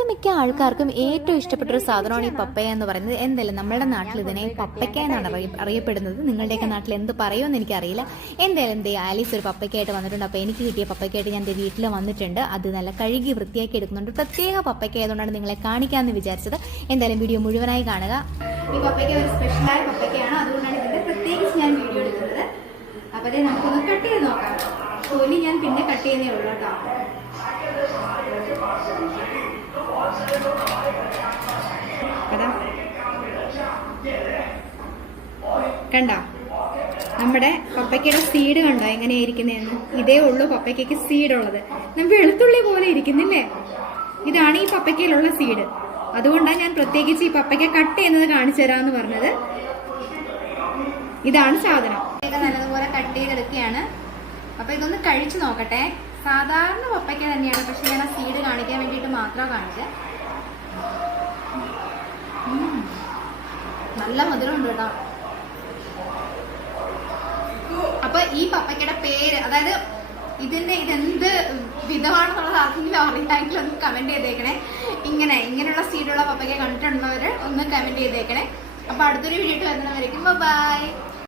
ഒട്ടുമിക്ക ആൾക്കാർക്കും ഏറ്റവും ഇഷ്ടപ്പെട്ട ഒരു സാധനമാണ് ഈ പപ്പയ എന്ന് പറയുന്നത്. എന്തായാലും നമ്മുടെ നാട്ടിൽ ഇതിനെ പപ്പയ്ക്ക എന്നാണ് അറിയപ്പെടുന്നത്. നിങ്ങളുടെയൊക്കെ നാട്ടിൽ എന്ത് പറയുമെന്ന് എനിക്കറിയില്ല. എന്തായാലും ആലീസ് ഒരു പപ്പയ്ക്കായിട്ട് വന്നിട്ടുണ്ട്. അപ്പോൾ എനിക്ക് കിട്ടിയ പപ്പയ്ക്കായിട്ട് ഞാൻ വീട്ടിൽ വന്നിട്ടുണ്ട്. അത് നല്ല കഴുകി വൃത്തിയാക്കി എടുക്കുന്നുണ്ട്. പ്രത്യേക പപ്പയ്ക്ക ആയതുകൊണ്ടാണ് നിങ്ങളെ കാണിക്കാമെന്ന് വിചാരിച്ചത്. എന്തായാലും വീഡിയോ മുഴുവനായി കാണുക. ഈ പപ്പയ്ക്ക ഒരു സ്പെഷ്യലായ പപ്പയ്ക്കയാണ്, അതുകൊണ്ടാണ് ഇതിന്റെ പ്രത്യേകിച്ച് ഞാൻ വീഡിയോ എടുക്കുന്നത്. അപ്പോൾ അതേ നമുക്കൊന്ന് കട്ട് ചെയ്ത് നോക്കാം. തൊലി ഞാൻ പിന്നെ കട്ട് ചെയ്യുന്നേ ഉള്ളൂ കേട്ടോ. കണ്ട നമ്മുടെ പപ്പയ്ക്കയുടെ സീഡ് കണ്ടോ എങ്ങനെയായിരിക്കുന്നതെന്ന്? ഇതേ ഉള്ളൂ പപ്പയ്ക്കയ്ക്ക് സീഡ് ഉള്ളത്. നമുക്ക് വെളുത്തുള്ളി പോലെ ഇരിക്കുന്നില്ലേ? ഇതാണ് ഈ പപ്പയ്ക്കയിലുള്ള സീഡ്. അതുകൊണ്ടാണ് ഞാൻ പ്രത്യേകിച്ച് ഈ പപ്പയ്ക്ക കട്ട് ചെയ്യുന്നത് കാണിച്ചു തരാമെന്ന് പറഞ്ഞത്. ഇതാണ് സാധനം. നല്ലതുപോലെ കട്ട് ചെയ്തെടുക്കുകയാണ്. അപ്പൊ ഇതൊന്ന് കഴിച്ചു നോക്കട്ടെ. സാധാരണ പപ്പയ്ക്ക തന്നെയാണ്, പക്ഷെ ഞാൻ ആ സീഡ് കാണിക്കാൻ വേണ്ടിയിട്ട് മാത്രമാണ് കാണിച്ചത്. നല്ല മധുരമുണ്ട് കേട്ടോ. അപ്പൊ ഈ പപ്പയ്ക്കയുടെ പേര്, അതായത് ഇതെന്ത് വിധമാണെന്നുള്ളത് ആർക്കെങ്കിലും അറിയാമെങ്കിൽ ഒന്ന് കമന്റ് ചെയ്തേക്കണേ. ഇങ്ങനെയുള്ള സീഡുള്ള പപ്പയ്ക്ക കണ്ടിട്ടുള്ളവര് ഒന്ന് കമന്റ് ചെയ്തേക്കണേ. അപ്പൊ അടുത്തൊരു വീഡിയോ വരുന്നവരേക്കും ബൈ.